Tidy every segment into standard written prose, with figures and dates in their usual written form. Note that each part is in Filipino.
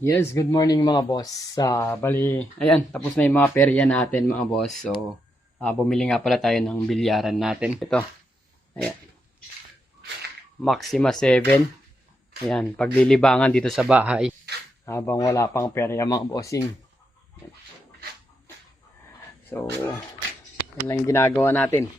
Yes, good morning mga boss. Bali, ayan, tapos na yung mga perya natin mga boss. So, bumili nga pala tayo ng bilyaran natin. Ito, ayan, Maxima 7. Ayan, paglilibangan dito sa bahay habang wala pang perya mga bossing. So, yun lang yung ginagawa natin.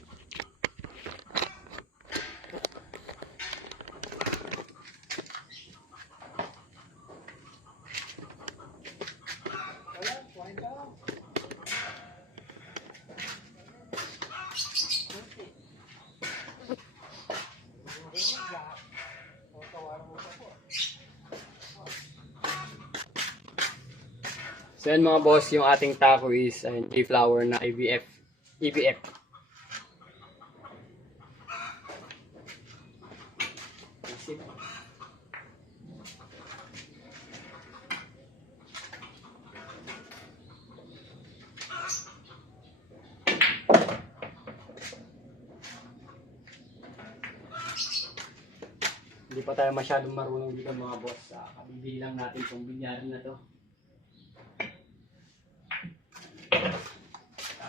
So yan mga boss, yung ating taco is A-flower na EVF. EVF. Hindi pa tayo masyadong marunong dito mga boss. Kabibili lang natin itong bilyaran na to.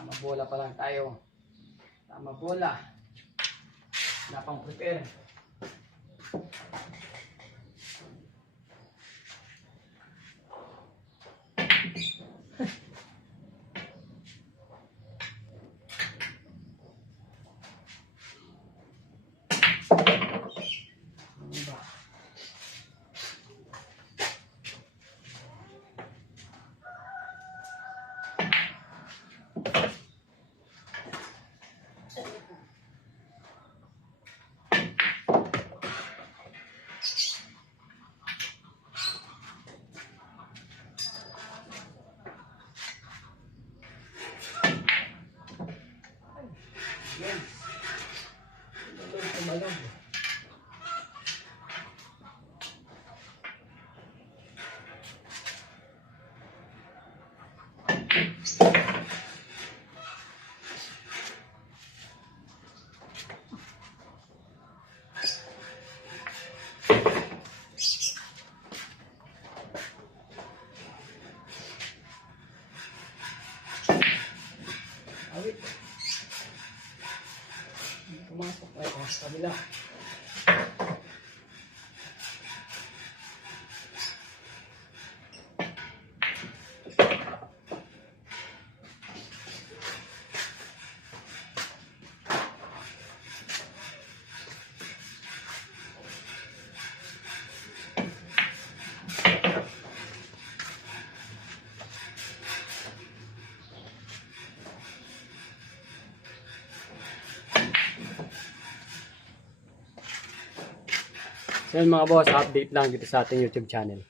Tama bola pa lang tayo. Tama bola. Wala pang prepare. Tumalog. Awit. Pumasok tayo sa kabila. So yun mga boss, update lang dito sa ating YouTube channel.